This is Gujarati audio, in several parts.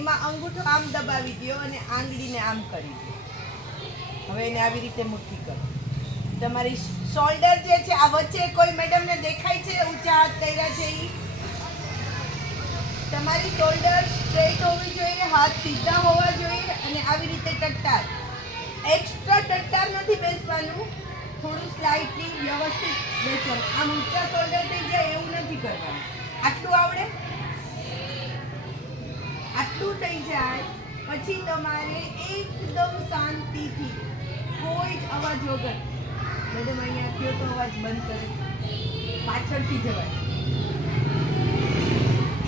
એમાં અંગૂઠો આમ દબાવી દો અને આંગળીને આમ કરી દો હવે એને આવી રીતે મુઠ્ઠી કરો. તમારી શોલ્ડર જે છે, આ વચ્ચે કોઈ મેડમને દેખાય છે ઊંચા હાથ કર્યા છે એ તમારી શોલ્ડર સ્ટ્રેટ હોવી જોઈએ, હાથ સીધા હોવા જોઈએ અને આવી રીતે ટટ્ટાર. એક્સ્ટ્રા ટટ્ટાર નથી બેસવાનું, થોડું સ્લાઇટલી વ્યવસ્થિત બેસવાનું. આમ ઊંચા શોલ્ડર થઈ જાય એવું નથી કરવાનું. આટલું આવડે? આટલું થઈ જાય, પછી તમારે એકદમ શાંતિથી કોઈ જ અવાજ વગર મેડમ અહીંયા થયો તો અવાજ બંધ કરે. પાછળથી જવાય.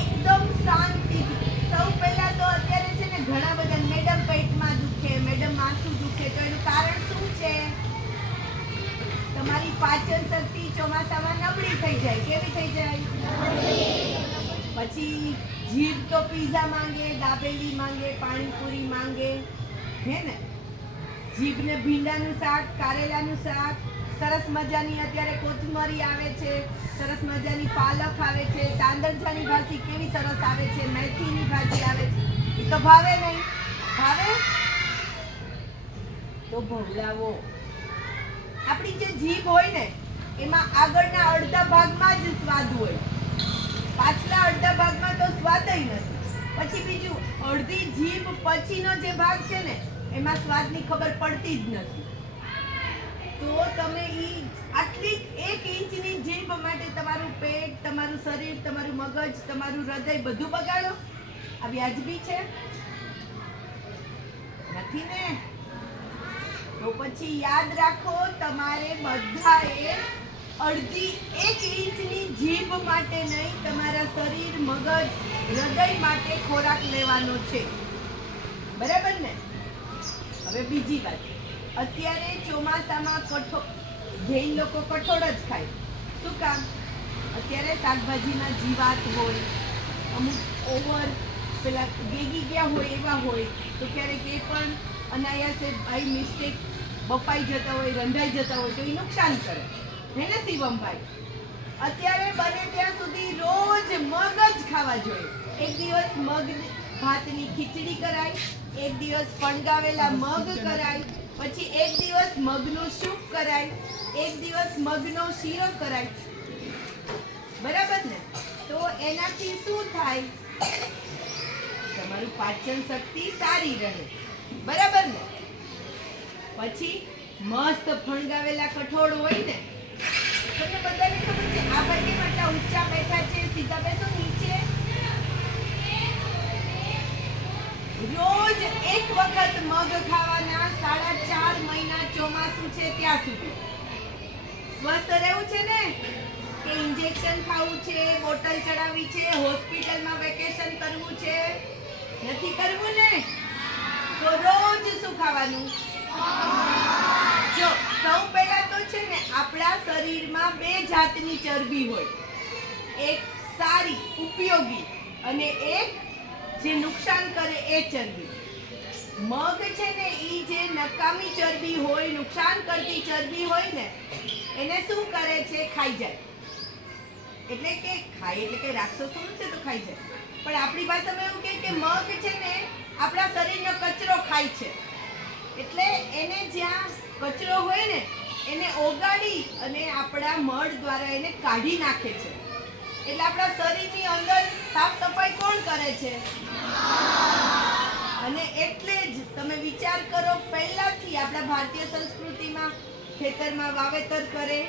એકદમ શાંતિથી. સૌ પહેલા તો અત્યારે છે ને ઘણા બધા મેડમ પેટમાં દુખે, મેડમ માથું દુખે, તો એનું કારણ શું છે? તમારી પાચન શક્તિ ચોમાસામાં નબળી થઈ જાય. કેવી થઈ જાય? પછી જીભ તો પીઝા માંગે, દાબેલી માંગે, પાણીપુરી માંગે, હે ને? જીભને ભીંડાનું શાક, કારેલાનું શાક, સરસ મજાની અત્યારે કોથમરી આવે છે, સરસ મજાની પાલક આવે છે તાંદરજાની ભાજી કેવી સરસ આવે છે, મેથીની ભાજી આવે છે. એ તો ભાવે નહીં. ભાવે? તો ભવડાવો. આપણી જે જીભ હોય ને, એમાં આગળના અડધા ભાગમાં જ સ્વાદ હોય. પાછલા અડધા ભાગમાં તો સ્વાદ નથી. પછી બીજું, અડધી જીભ પછીનો જે ભાગ છે ને, એમાં સ્વાદની ખબર પડતી જ નથી. તો તમે ઈ આટલી એક ઇંચની જીભ માટે તમારું પેટ, તમારું શરીર, તમારું મગજ, તમારું હૃદય બધું બગાડો. આ વ્યાજબી છે? નથી ને? તો પછી યાદ રાખો, તમારે બધાએ અડધી એક ઇંચની જીભ માટે નહીં, તમારા શરીર, મગજ, હૃદય માટે ખોરાક લેવાનો છે. બરાબર ને? હવે બીજી વાત. અત્યારે ચોમાસામાં કઠો, જૈન લોકો કઠોળ જ ખાય. શું કામ? અત્યારે શાકભાજીમાં જીવાત હોય, અમુક ઓવર પેલા ગેગી ગયા હોય એવા હોય, તો ક્યારેક એ પણ અનાયાસે ભાઈ મિસ્ટેક બફાઈ જતા હોય, રંધાઈ જતા હોય, તો એ નુકસાન કરે. હે ને શિવમભાઈ? અત્યારે બને ત્યાં સુધી રોજ મગ જ ખાવા જોઈએ. એક દિવસ મગ ભાતની ખીચડી કરાય, એક દિવસ ફણગાવેલા મગ કરાય, પછી એક દિવસ મગનું સૂપ કરાય, એક દિવસ મગનો શીરો કરાય. બરાબર ને? તો એનાથી શું થાય? તમારું પાચન શક્તિ સારી રહે. બરાબર ને? પછી મસ્ત ફણગાવેલા કઠોળ હોય ને ચાર મહિના ચોમાસું સ્વસ્થ રહેવું છે ને? કે ઇન્જેક્શન ખાવું છે, બોટલ ચડાવવી છે, હોસ્પિટલમાં વેકેશન કરવું છે? નથી કરવું ને? તો રોજ શું ખાવાનું? જો સૌ પહેલા તો છે ને આપણા શરીરમાં બે જાતની ચરબી હોય. એક સારી, ઉપયોગી અને એક જે નુકસાન કરે એ ચરબી. મગ છે ને એ જે નકામી ચરબી હોય, નુકસાન કરતી ચરબી હોય ને, એને શું કરે છે? ખાઈ જાય. એટલે કે ખાય, એટલે કે રાક્ષસ થોડું છે તો ખાઈ જાય. પણ આપણી ભાષામાં એવું કે મગ છે ને આપણા શરીરનો કચરો ખાય છે. એટલે એને જ્યાં કચરો હોય ને, એને ઓગાળી અને આપણા મળ દ્વારા એને કાઢી નાખે છે. એટલે આપણા શરીરની અંદર સાફ સફાઈ કોણ કરે છે? અને એટલે જ તમે વિચાર કરો, પહેલાથી આપણા ભારતીય સંસ્કૃતિમાં ખેતરમાં વાવેતર કરે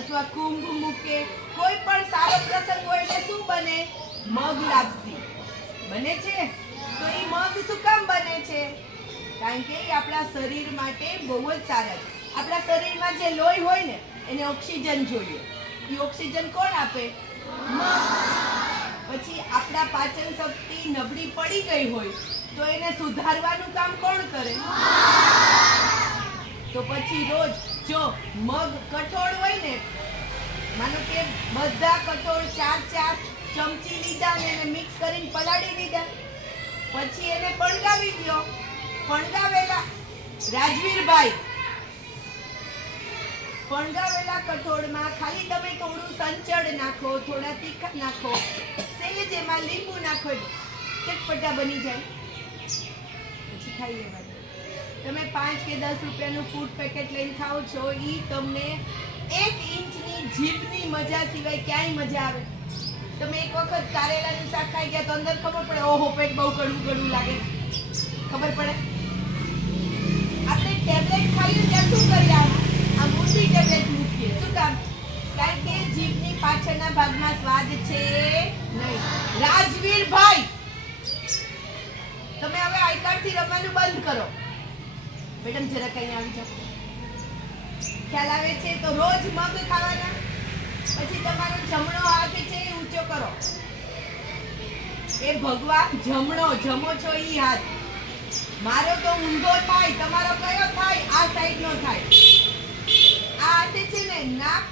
અથવા કુંભ મૂકે, કોઈ પણ સારો પ્રસંગ હોય એટલે શું બને? મગ લાપસી. બને છે? તો એ મગ શું કામ બને છે? કારણ કે એ આપણા શરીર માટે બહુ જ સારા છે. આપણા શરીરમાં જે લોહી હોય ને, એને ઓક્સિજન જોઈએ. એ ઓક્સિજન કોણ આપે? પછી આપણા પાચન શક્તિ નબળી પડી ગઈ હોય, તો એને સુધારવાનું કામ કોણ કરે? તો પછી રોજ જો મગ કઠોળ હોય ને, માનો કે બધા કઠોળ ચાર ચાર ચમચી લીધા ને એને મિક્સ કરીને પલાળી દીધા. પછી એને ફણગાવી દો ફણગાવેલા રાજવીરભાઈ. ફણગાવેલા કઠોળમાં ખાલી તમે થોડું સંચળ નાખો, થોડા તીખા નાખો, સેજ એમાં લીંબુ નાખો, ચટપટા બની જાય. ખાઈ લેવાનું તમે પાંચ કે દસ રૂપિયાનું ફૂડ પેકેટ લઈને ખાઓ છો એ તમને એક ઇંચની જીભની મજા સિવાય ક્યાંય મજા આવે. તમે એક વખત કારેલાનું શાક ખાઈ ગયા તો અંદર ખબર પડે, ઓહો, પેટ બહુ કડવું કડવું લાગે. ખબર પડે? ટેબ્લેટ ખાઈએ ત્યાં શું કરી આ મોટી ટેબ્લેટ મૂકીએ. શું કામ? કારણ કે જીભની પાછળના ભાગમાં સ્વાદ છે નહીં. રાજવીરભાઈ તમે હવે આઈ કાર્ડથી રમવાનું બંધ કરો. મેડમ, જરાક અહીંયા આવી જાઓ. ખ્યાલ આવે છે તો રોજ મગ ખાવાના? પછી તમારો જમણો હાથ છે એ ઊંચો કરો. એ ભગવાન, જમણો, જમો છો એ હાથ. મારો તો ઊંધો થાય, તમારો કયો થાય, આ સાઈડ નો થાય. આ હાથે છે ને નાક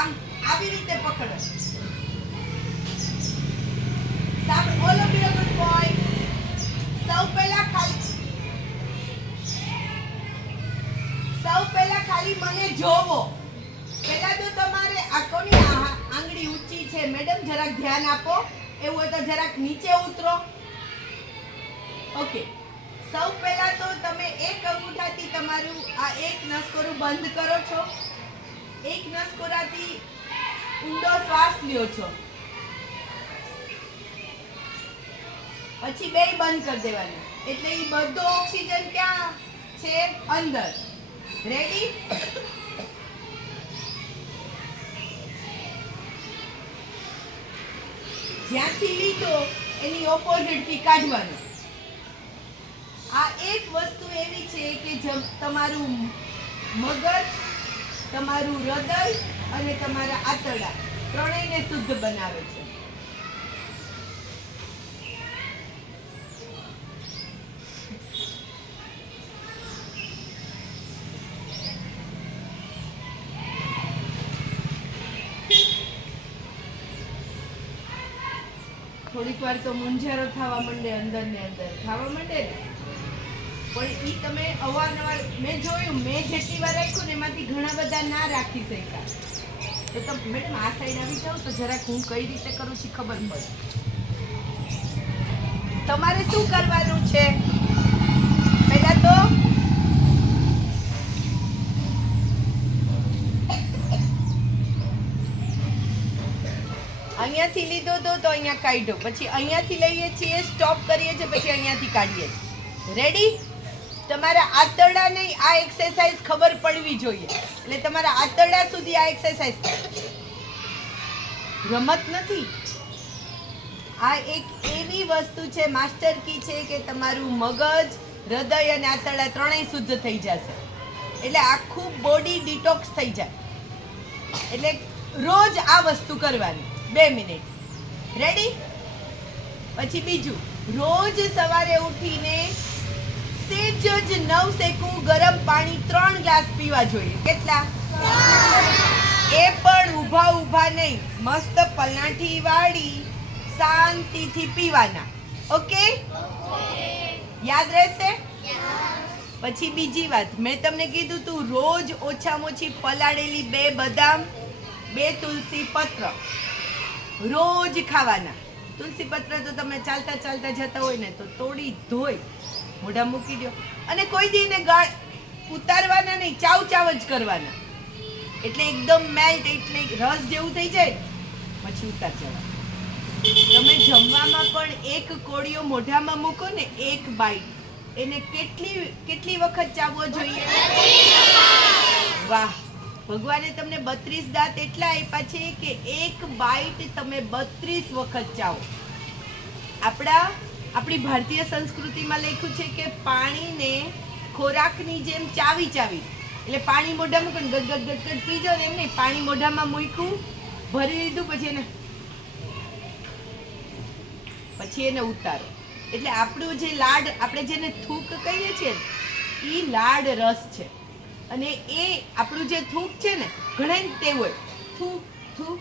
આમ આવી રીતે પકડો. સાબ ઓલો બીજો ગુડ બોય સૌ પહેલા ખાલી સૌ પહેલા ખાલી મને જોવો. પહેલા તો તમારે આ કોની આંગળી ઊંચી છે. મેડમ, જરાક ધ્યાન આપો. એવું હોય તો જરાક નીચે ઉતરો. ઓકે. સૌ પહેલા તો તમે એક અંગૂઠાથી તમારું આ એક નસકોરું બંધ કરો છો. એક નસકોરાથી ઊંડો શ્વાસ લ્યો છો. પછી બે બંધ કરી દેવાનું. એટલે એ બધો ઓક્સિજન ક્યાં છે? અંદર. રેડી જ્યાંથી લીધો, એની ઓપોઝિટથી કાઢવાનો. આ એક વસ્તુ એવી છે કે તમારું મગજ, તમારું હૃદય અને તમારા આંતરડા ત્રણેયને શુદ્ધ બનાવે છે. થોડીક વાર તો મૂંઝારો થવા માંડે અંદર ને અંદર. થવા માંડે ને? પણ એ તમે અવારનવાર, મેં જોયું, મેં જેટલી વાર રાખ્યું ને એમાંથી ઘણા બધા ના રાખી શક્યા. તો તમે, મેડમ, આ સાઈડ આવી જાઓ તો જરાક હું કઈ રીતે કરું છું ખબર પડે. તમારે શું કરવાનું છે? પહેલાં તો અહીંયાથી લીધો તો તો અહીંયા કાઢ્યો પછી અહીંયાથી લઈએ છીએ સ્ટોપ કરીએ છીએ, પછી અહીંયાથી કાઢીએ રેડી તમારા આંતરડાને આ એક્સરસાઇઝ ખબર પડવી જોઈએ. એટલે તમારા આંતરડા સુધી આ એક્સરસાઇઝ રમત નથી. આ એક એવી વસ્તુ છે, માસ્ટર કી છે કે તમારું મગજ, હૃદય અને આંતરડા ત્રણેય શુદ્ધ થઈ જશે. એટલે આખું બોડી ડિટોક્સ થઈ જાય. એટલે રોજ આ વસ્તુ કરવાની. બે મિનિટ. રેડી પછી બીજું. રોજ સવારે ઉઠીને સેજ જ નવ સેકું ગરમ પાણી ત્રણ ગ્લાસ પીવા જોઈએ. કેટલા? એ પણ ઊભા ઊભા નહીં. મસ્ત પલાઠી વાળી શાંતિથી પીવાના. ઓકે? યાદ રહેશે? પછી બીજી વાત. મેં તમને કીધું તું રોજ ઓછામાં ઓછી પલાળેલી બે બદામ બે તુલસી પત્ર. રોજ ખાવાના. તુલસી પત્ર તો તમે ચાલતા ચાલતા જતા હોય ને તો તોડી ધોઈ મોઢા મૂકી દો. અને કોઈ દી ને ગાળ ઉતારવાના નહીં, ચાવ ચાવ જ કરવાના. એટલે એકદમ મેલ્ટ એટલે રસ જેવું થઈ જાય, પછી ઉતાર જવા તમે જમવામાં પણ એક કોળીઓ મોઢામાં મૂકો ને એક બાઈટ એને કેટલી કેટલી વખત ચાવવો જોઈએ? વાહ! ભગવાને તમને બત્રીસ દાંત એટલા આપ્યા છે કે એક બાઈટ તમે બત્રીસ વખત ચાવો. આપણા આપણી ભારતીય સંસ્કૃતિમાં લખ્યું છે કે પાણીને ખોરાકની જેમ ચાવી ચાવી. એટલે પાણી મોઢામાં પણ ગદગદ ગદગદ પી જાઓ એમ નહીં, પાણી મોઢામાં મૂક્યું, ભરી લીધું પછી એને પછી એને ઉતારો. એટલે આપણું જે લાડ, આપણે જેને થૂક કહીએ છીએ એ લાડ રસ છે. અને એ આપણું જે થૂક છે ને, ઘણા તે હોય. થૂક થૂક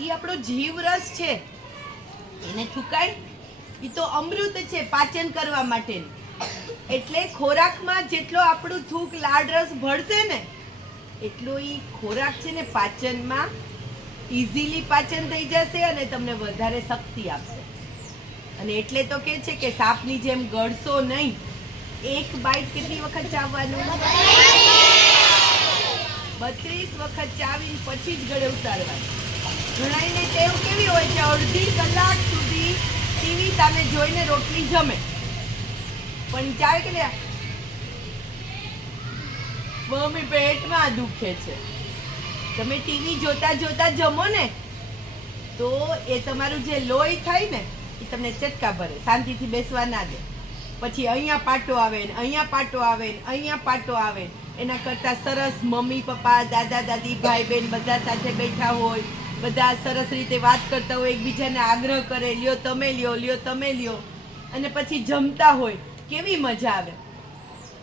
એ આપણો જીવ રસ છે. એને થૂકાય એ તો અમૃત છે પાચન કરવા માટેનું. એટલે ખોરાકમાં જેટલો આપણું થૂક, લાડ રસ ભળશે ને, એટલો એ ખોરાક છે ને પાચનમાં ઇઝીલી પાચન થઈ જશે અને તમને વધારે શક્તિ આપશે. અને એટલે તો કે છે કે સાપની જેમ ગળશો નહીં. એક બાઈટ કેટલી વખત ચાવવાનું? બત્રીસ વખત ચાવીને પછી જ ગળે ઉતારવાનું. ઘણાઈને ટેવ કેવી હોય છે અડધી કલાક સુધી ટીવી સામે જોઈને રોટલી જમે. પણ ચાલે કે મમ્મી પેટમાં દુખે છે. તમે ટીવી જોતા જોતા જમો ને, તો એ તમારું જે લોહી થાય ને, એ તમને ચટકા ભરે. શાંતિથી બેસવા ના દે. પછી અહીંયા પાટો આવે ને, અહીંયા પાટો આવે ને, અહીંયા પાટો આવે એના કરતાં સરસ મમ્મી, પપ્પા, દાદા, દાદી, ભાઈ બહેન બધા સાથે બેઠા હોય. બધા સરસ રીતે વાત કરતા હોય, એકબીજાને આગ્રહ કરે, લ્યો તમે લ્યો લ્યો તમે લ્યો. અને પછી જમતા હોય, કેવી મજા આવે.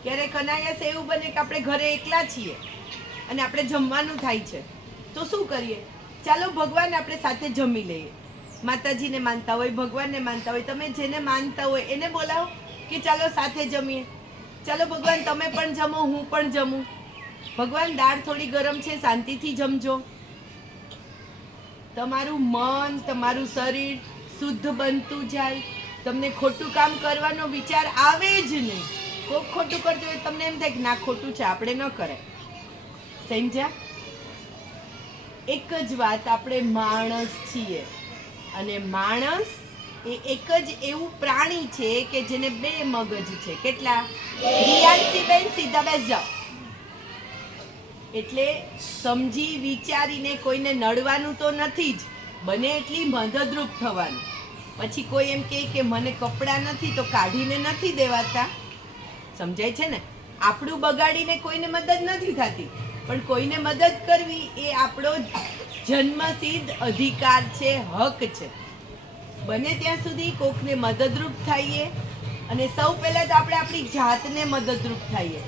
ક્યારેક અનાયાસ એવું બને કે આપણે ઘરે એકલા છીએ અને આપણે જમવાનું થાય છે. તો શું કરીએ? ચાલો ભગવાન આપણે સાથે જમી લઈએ. માતાજીને માનતા હોય, ભગવાનને માનતા હોય, તમે જેને માનતા હોય એને બોલાવો કે ચાલો સાથે જમીએ. ચાલો ભગવાન, તમે પણ જમો, હું પણ જમું. ભગવાન, દાળ થોડી ગરમ છે, શાંતિથી જમજો. તમારું મન, તમારું શરીર શુદ્ધ બનતું જાય. તમને ખોટું કામ કરવાનો વિચાર આવે જ નહીં. કોક ખોટું કરતું હોય તમને એમ થાય કે ના, ખોટું છે, આપણે ન કરાય. સમજ્યા એક જ વાત આપણે માણસ છીએ. અને માણસ એ એક જ એવું પ્રાણી છે કે જેને બે મગજ છે. કેટલા? રિયાન્સીબેન સીધા બેસ જાઓ. એટલે સમજી વિચારીને કોઈને નડવાનું તો નથી જ, બને એટલી મદદરૂપ થવાનું. પછી કોઈ એમ કહે કે મને કપડાં નથી તો કાઢીને નથી દેવાતા. સમજાય છે ને? આપણું બગાડીને કોઈને મદદ નથી થતી. પણ કોઈને મદદ કરવી એ આપણો જન્મસિદ્ધ અધિકાર છે, હક છે. બને ત્યાં સુધી કોકને મદદરૂપ થઈએ અને સૌ પહેલાં તો આપણે આપણી જાતને મદદરૂપ થઈએ.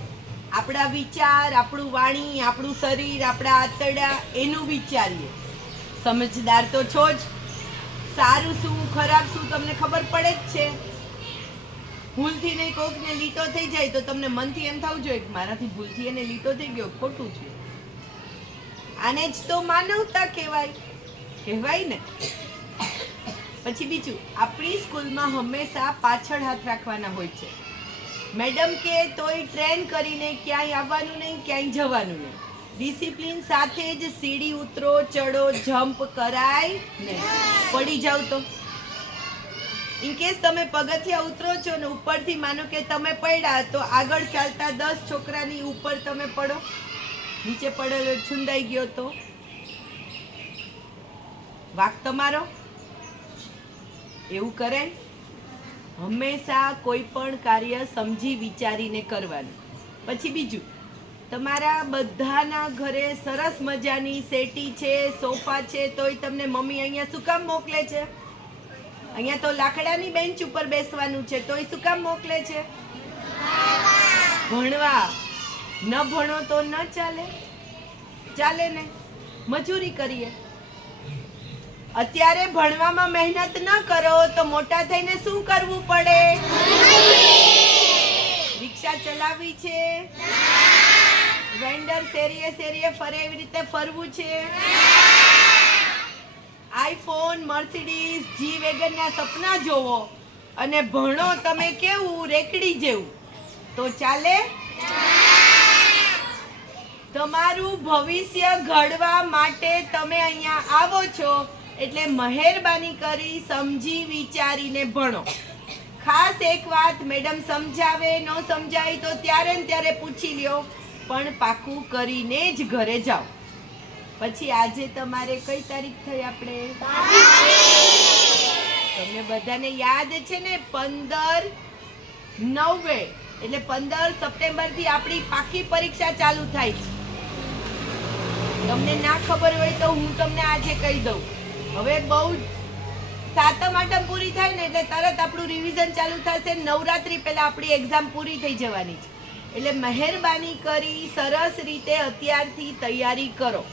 આપણા વિચાર, આપણું વાણી, આપણું શરીર, આપણા આંતરડા, એનું વિચારીએ. સમજદાર તો છો જ. સારું શું, ખરાબ શું, તમને ખબર પડે જ છે. ભૂલથી નહીં કોકને લીટો થઈ જાય તો તમને મનથી એમ થવું જોઈએ કે મારાથી ભૂલથી એને લીટો થઈ ગયો, ખોટું છે. આને જ તો માનવતા કહેવાય. કહેવાય ને. પછી બીજું, આપણી સ્કૂલમાં હંમેશા પાછળ હાથ રાખવાના હોય છે. મેડમ કે તોય ટ્રેન કરીને ક્યાંય આવવાનું નહીં, ક્યાંય જવાનું નહીં. ડિસિપ્લિન સાથે જ સીડી ઉતરો, ચડો જમ્પ કરાય નહીં. પડી જાવ તો. ઇન કેસ તમે પગથિયા ઉતરો છો ને ઉપરથી માનો કે તમે પડ્યા, તો આગળ ચાલતા દસ છોકરાની ઉપર તમે પડો. નીચે પડેલો છુંદાઈ ગયો તો. વાક તમારો. એવું કરે હંમેશા કોઈ પણ કાર્ય સમજી વિચારીને કરવાનું. પછી બીજું, તમારા બધાના ઘરે સરસ મજાની સેટી છે, સોફા છે, તોય તમને મમ્મી અહીંયા શું કામ મોકલે છે? અહીંયા તો લાકડાની બેન્ચ ઉપર બેસવાનું છે, તોય શું કામ મોકલે છે? ભણવા. ન ભણો તો ન ચાલે. ચાલે ને? મજૂરી કરીએ. અત્યારે ભણવામાં મહેનત ન કરો તો મોટા થઈને શું કરવું પડે? રિક્ષા ચલાવવી છે? વેન્ડર શેરીએ શેરીએ ફરે એવી રીતે ફરવું છે? આઈફોન, મર્સિડીઝ, જી વેગનના સપના જોવો અને ભણો તમે કેવું, રેકડી જેવું. તો ચાલે? તમારું ભવિષ્ય ઘડવા માટે તમે અહીંયા આવો છો. એટલે મહેરબાની કરી સમજી વિચારીને ભણો. ખાસ એક વાત મેડમ સમજાવે, ન સમજાય તો ત્યારે ને ત્યારે પૂછી લ્યો, પણ પાકું કરીને જ ઘરે જાઓ. પછી આજે તમારે કઈ તારીખ થઈ આપણે? તમને બધાને યાદ છે ને, પંદર નવે. એટલે પંદર સપ્ટેમ્બરથી આપણી પાકી પરીક્ષા ચાલુ થાય. છે તમને ના ખબર હોય તો હું તમને આજે કહી દઉં. હવે બહુ સાતમ, આઠમ પૂરી થાય ને એટલે તરત આપણું રિવિઝન ચાલુ થશે. નવરાત્રી પહેલા આપણી એક્ઝામ પૂરી થઈ જવાની છે. એટલે મહેરબાની કરી સરસ રીતે અત્યારથી તૈયારી કરો.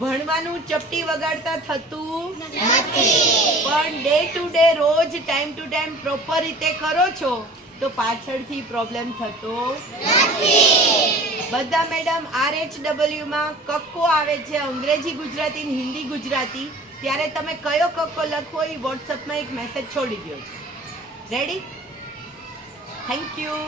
ભણવાનું ચપટી વગાડતા થતું પણ ડે ટુ ડે રોજ ટાઈમ ટુ ટાઈમ પ્રોપર રીતે કરો છો, તો પાછળથી પ્રોબ્લેમ થતો બધા મેડમ આર એચ ડબલ્યુમાં કક્કો આવે છે, અંગ્રેજી ગુજરાતી હિન્દી ગુજરાતી. ત્યારે તમે કયો કક્કો લખવો એ વોટ્સઅપમાં એક મેસેજ છોડી દો રેડી થેન્ક યુ